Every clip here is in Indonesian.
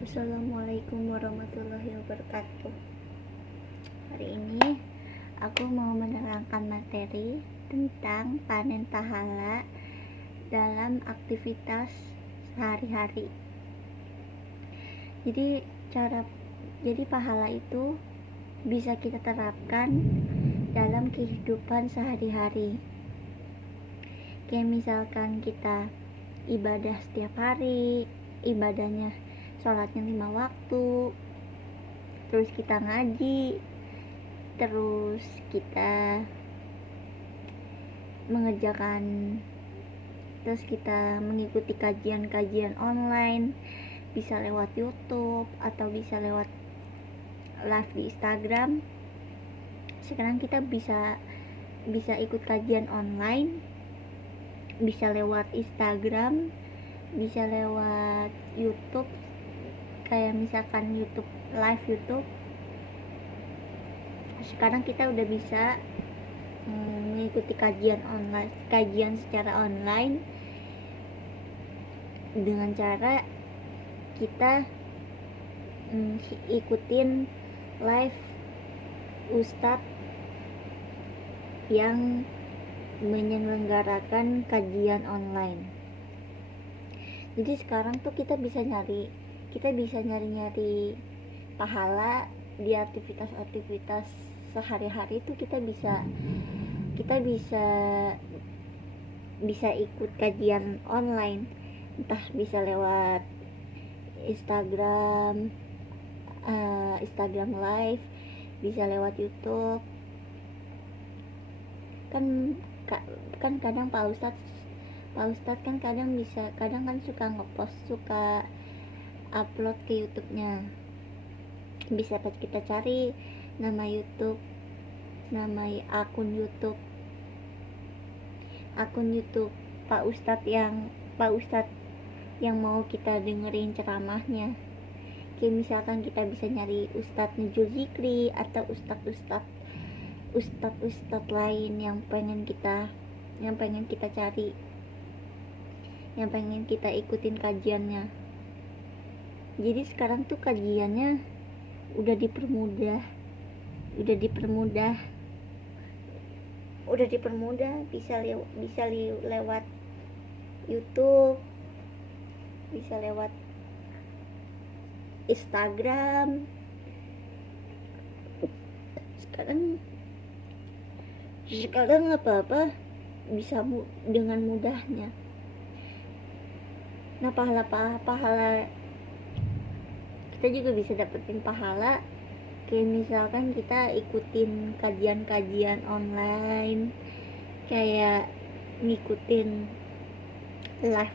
Assalamualaikum warahmatullahi wabarakatuh. Hari ini aku mau menerangkan materi tentang panen pahala dalam aktivitas sehari-hari. Jadi pahala itu bisa kita terapkan dalam kehidupan sehari-hari. Kayak misalkan kita ibadah setiap hari, ibadahnya sholatnya 5 waktu, terus kita ngaji, terus kita mengikuti kajian-kajian online, bisa lewat YouTube atau bisa lewat live di Instagram. Sekarang kita bisa ikut kajian online, bisa lewat Instagram, bisa lewat YouTube, kayak misalkan live YouTube. Sekarang kita udah bisa mengikuti kajian secara online dengan cara kita ikutin live ustadz yang menyelenggarakan kajian online. Jadi sekarang tuh kita bisa nyari pahala di aktivitas sehari-hari. Itu kita bisa ikut kajian online, entah bisa lewat Instagram live, bisa lewat YouTube. Kan kadang Pak Ustadz kan kadang kan suka ngepost, suka upload ke YouTube-nya. Bisa kita cari nama akun YouTube Pak Ustadz yang mau kita dengerin ceramahnya. Kayak misalkan kita bisa nyari Ustadz Nujul Zikri atau ustadz lain yang pengen kita cari, yang pengen kita ikutin kajiannya. Jadi sekarang tuh kajiannya udah dipermudah, bisa lewat YouTube, bisa lewat Instagram. Sekarang apa-apa bisa dengan mudahnya. Nah, pahala kita juga bisa dapetin pahala kayak misalkan kita ikutin kajian online, kayak ngikutin live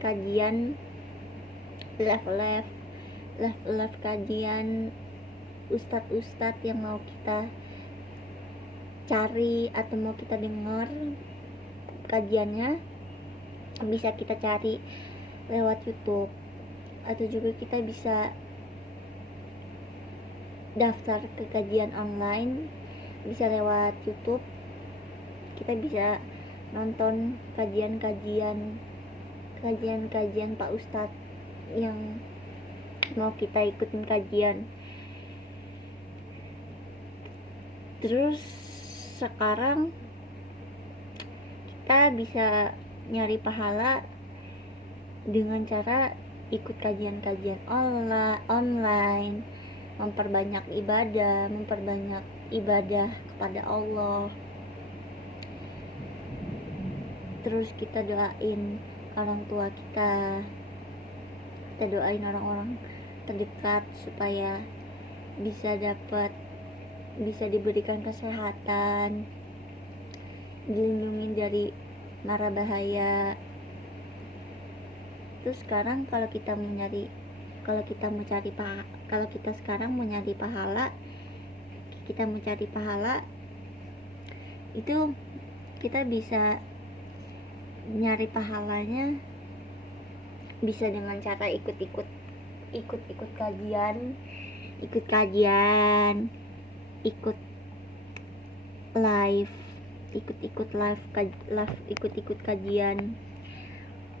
kajian, live kajian ustadz yang mau kita cari atau mau kita dengar kajiannya. Bisa kita cari lewat YouTube, atau juga kita bisa daftar ke kajian online, bisa lewat YouTube. Kita bisa nonton kajian Pak Ustadz yang mau kita ikutin kajian. Terus sekarang kita bisa nyari pahala dengan cara ikut kajian-kajian online, memperbanyak ibadah kepada Allah. Terus kita doain orang tua kita doain orang-orang terdekat supaya bisa diberikan kesehatan, dilindungi dari mara bahaya. Terus sekarang kalau kita sekarang mau nyari pahala, itu kita bisa nyari pahalanya bisa dengan cara ikut kajian, ikut live ikut-ikut kajian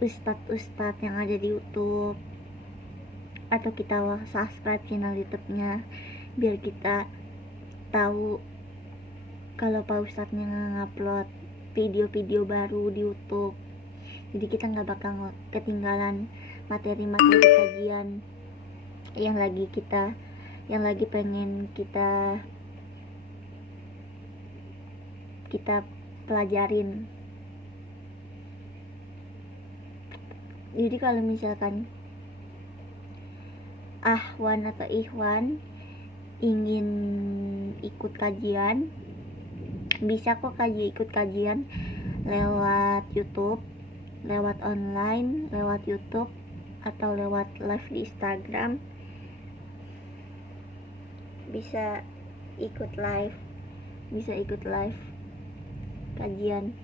ustadz yang ada di YouTube, atau kita subscribe channel YouTube-nya biar kita tahu kalau Pak Ustadznya ngupload video-video baru di YouTube. Jadi kita nggak bakal ketinggalan materi-materi kajian yang lagi pengen kita pelajarin. Jadi kalau misalkan Ahwan atau Ikhwan ingin ikut kajian, bisa kok ikut kajian lewat YouTube, lewat online, lewat YouTube, atau lewat live di Instagram. Bisa ikut live kajian.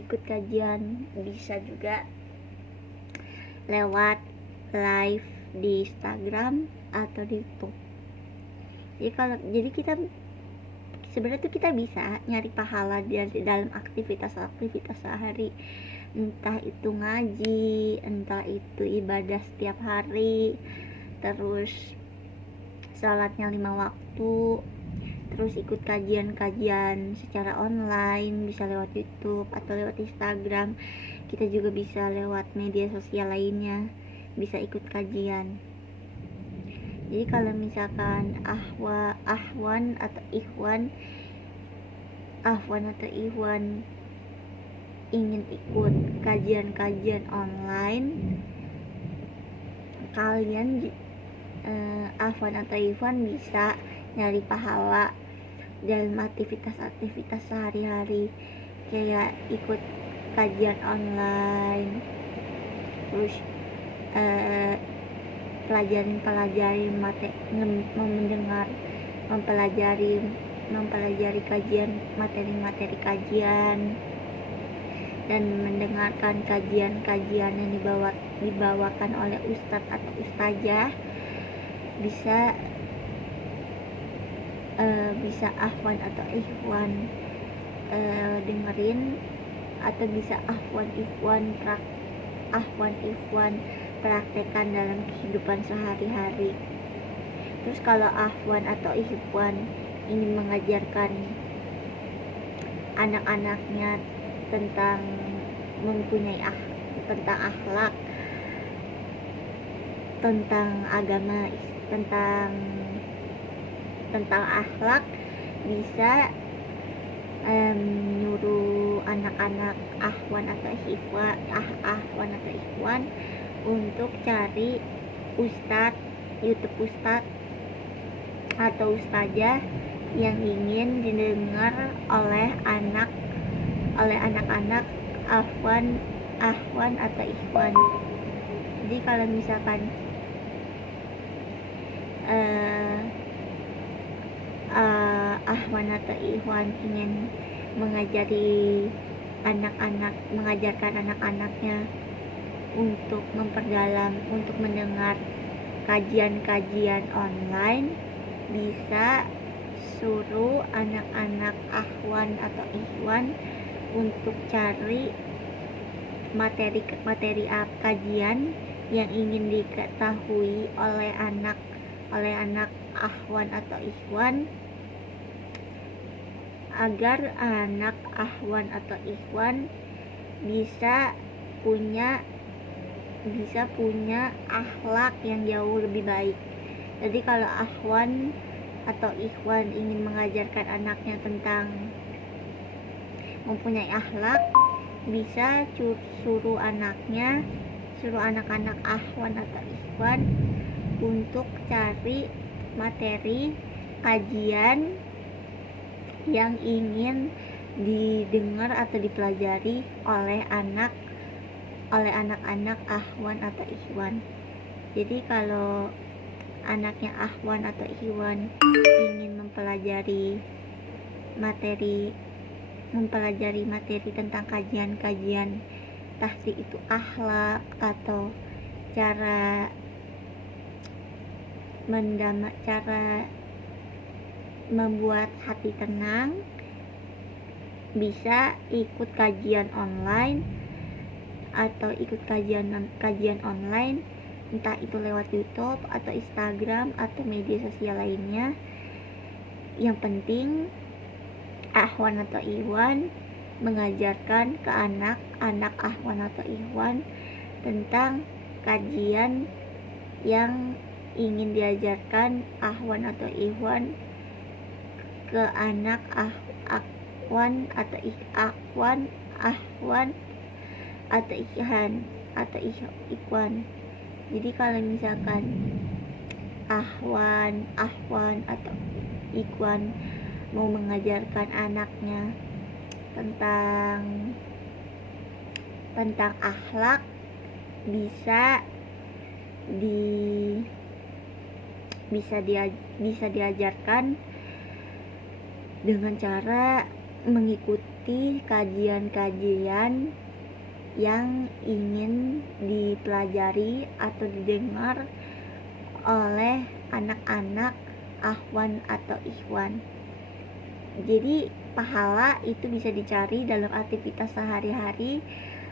Ikut kajian bisa juga lewat live di Instagram atau di YouTube. Jadi kita sebenarnya tuh kita bisa nyari pahala di dalam aktivitas sehari, entah itu ngaji, entah itu ibadah setiap hari, terus sholatnya 5 waktu, terus ikut kajian secara online, bisa lewat YouTube atau lewat Instagram. Kita juga bisa lewat media sosial lainnya, bisa ikut kajian. Jadi kalau misalkan Ahwan atau Ikhwan ingin ikut kajian online, kalian Ahwan atau Ikhwan bisa nyari pahala dalam aktivitas sehari-hari, kayak ikut kajian online, terus mempelajari kajian, materi kajian, dan mendengarkan kajian yang dibawakan oleh ustadz atau ustazah. Bisa Ahwan atau Ikhwan dengerin, atau bisa Ahwan Ikhwan praktekkan dalam kehidupan sehari-hari. Terus kalau Ahwan atau Ikhwan ingin mengajarkan anak-anaknya tentang tentang akhlak, tentang agama, tentang akhlak, bisa nyuruh anak-anak Ahwan atau Ikhwan untuk cari YouTube ustadz atau ustazah yang ingin didengar oleh anak-anak Ahwan atau Ikhwan. Jadi kalau misalkan Ahwan atau Ikhwan ingin mengajarkan anak-anaknya untuk mendengar kajian online, bisa suruh anak-anak Ahwan atau Ikhwan untuk cari materi kajian yang ingin diketahui oleh anak Ahwan atau Ikhwan, agar anak Ahwan atau Ikhwan bisa punya akhlak yang jauh lebih baik. Jadi kalau Ahwan atau Ikhwan ingin mengajarkan anaknya tentang mempunyai akhlak, bisa suruh anak-anak Ahwan atau Ikhwan untuk cari materi kajian yang ingin didengar atau dipelajari oleh anak-anak Ahwan atau Ikhwan. Jadi kalau anaknya Ahwan atau Ikhwan ingin mempelajari materi mempelajari materi tentang kajian-kajian tahti itu akhlak atau cara cara membuat hati tenang, bisa ikut kajian online atau ikut kajian online, entah itu lewat YouTube atau Instagram atau media sosial lainnya. Yang penting Ahwan atau Ikhwan mengajarkan ke anak-anak Ahwan atau Ikhwan tentang kajian yang ingin diajarkan Ahwan atau Ikhwan ke anak Ahwan atau Ahwan atau Ikhwan. Jadi kalau misalkan Ahwan atau Ikhwan mau mengajarkan anaknya tentang akhlak, bisa diajarkan dengan cara mengikuti kajian-kajian yang ingin dipelajari atau didengar oleh anak-anak Ahwan atau Ikhwan. Jadi pahala itu bisa dicari dalam aktivitas sehari-hari,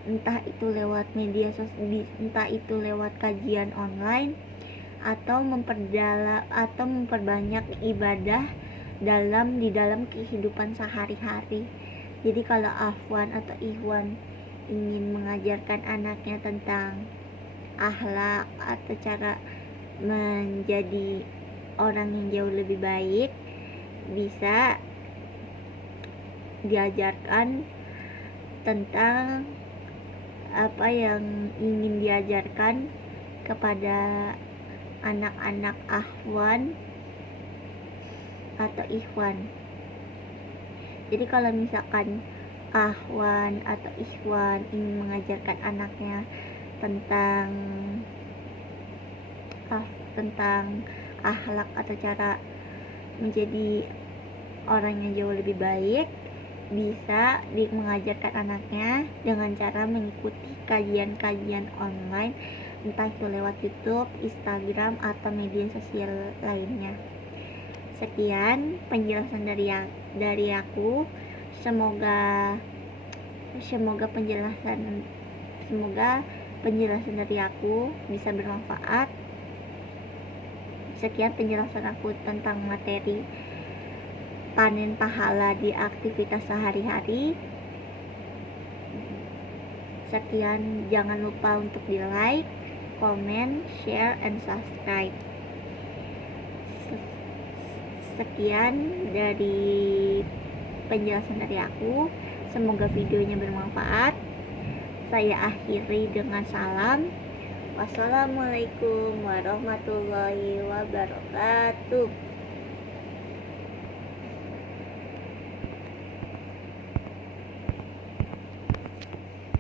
entah itu lewat media sosial, entah itu lewat kajian online atau memperbanyak ibadah di dalam kehidupan sehari-hari. Jadi kalau Ahwan atau Ikhwan ingin mengajarkan anaknya tentang akhlak atau cara menjadi orang yang jauh lebih baik, bisa diajarkan tentang apa yang ingin diajarkan kepada anak-anak Ahwan atau Ikhwan. Jadi kalau misalkan Ahwan atau Ikhwan ingin mengajarkan anaknya tentang akhlak atau cara menjadi orang yang jauh lebih baik, bisa mengajarkan anaknya dengan cara mengikuti kajian-kajian online, entah itu lewat YouTube, Instagram, atau media sosial lainnya. Sekian penjelasan dari aku. Semoga penjelasan dari aku bisa bermanfaat. Sekian penjelasan aku tentang materi panen pahala di aktivitas sehari-hari. Sekian, jangan lupa untuk di like, comment, share, and subscribe. Sekian dari penjelasan dari aku. Semoga videonya bermanfaat. Saya akhiri dengan salam. Wassalamualaikum warahmatullahi wabarakatuh.